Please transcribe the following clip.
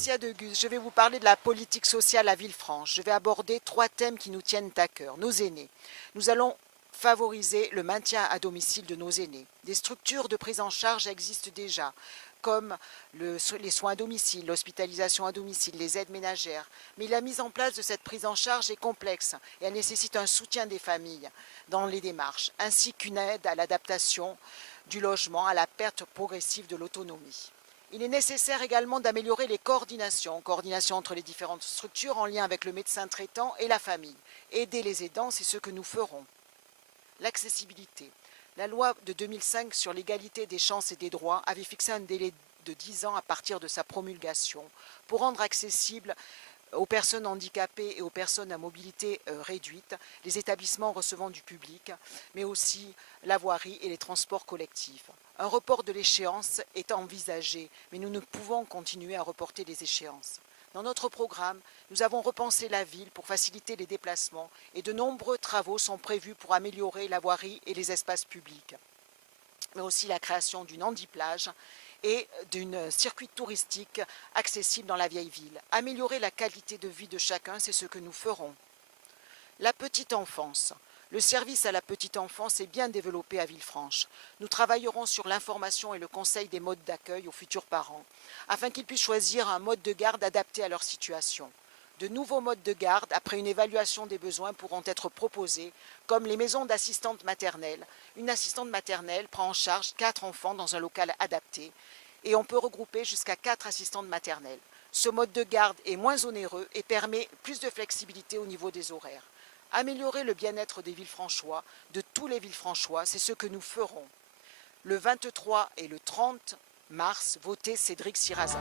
Patricia Degus, je vais vous parler de la politique sociale à Villefranche. Je vais aborder 3 thèmes qui nous tiennent à cœur. Nos aînés. Nous allons favoriser le maintien à domicile de nos aînés. Des structures de prise en charge existent déjà, comme les soins à domicile, l'hospitalisation à domicile, les aides ménagères. Mais la mise en place de cette prise en charge est complexe et elle nécessite un soutien des familles dans les démarches, ainsi qu'une aide à l'adaptation du logement à la perte progressive de l'autonomie. Il est nécessaire également d'améliorer les coordinations entre les différentes structures en lien avec le médecin traitant et la famille. Aider les aidants, c'est ce que nous ferons. L'accessibilité. La loi de 2005 sur l'égalité des chances et des droits avait fixé un délai de 10 ans à partir de sa promulgation pour rendre accessible aux personnes handicapées et aux personnes à mobilité réduite, les établissements recevant du public, mais aussi la voirie et les transports collectifs. Un report de l'échéance est envisagé, mais nous ne pouvons continuer à reporter les échéances. Dans notre programme, nous avons repensé la ville pour faciliter les déplacements et de nombreux travaux sont prévus pour améliorer la voirie et les espaces publics, mais aussi la création d'une handiplage et d'un circuit touristique accessible dans la vieille ville. Améliorer la qualité de vie de chacun, c'est ce que nous ferons. La petite enfance. Le service à la petite enfance est bien développé à Villefranche. Nous travaillerons sur l'information et le conseil des modes d'accueil aux futurs parents, afin qu'ils puissent choisir un mode de garde adapté à leur situation. De nouveaux modes de garde, après une évaluation des besoins, pourront être proposés, comme les maisons d'assistantes maternelles. Une assistante maternelle prend en charge 4 enfants dans un local adapté, et on peut regrouper jusqu'à 4 assistantes maternelles. Ce mode de garde est moins onéreux et permet plus de flexibilité au niveau des horaires. Améliorer le bien-être des Villefranchois, de tous les Villefranchois, c'est ce que nous ferons. Le 23 et le 30 mars, votez Cédric Siraza.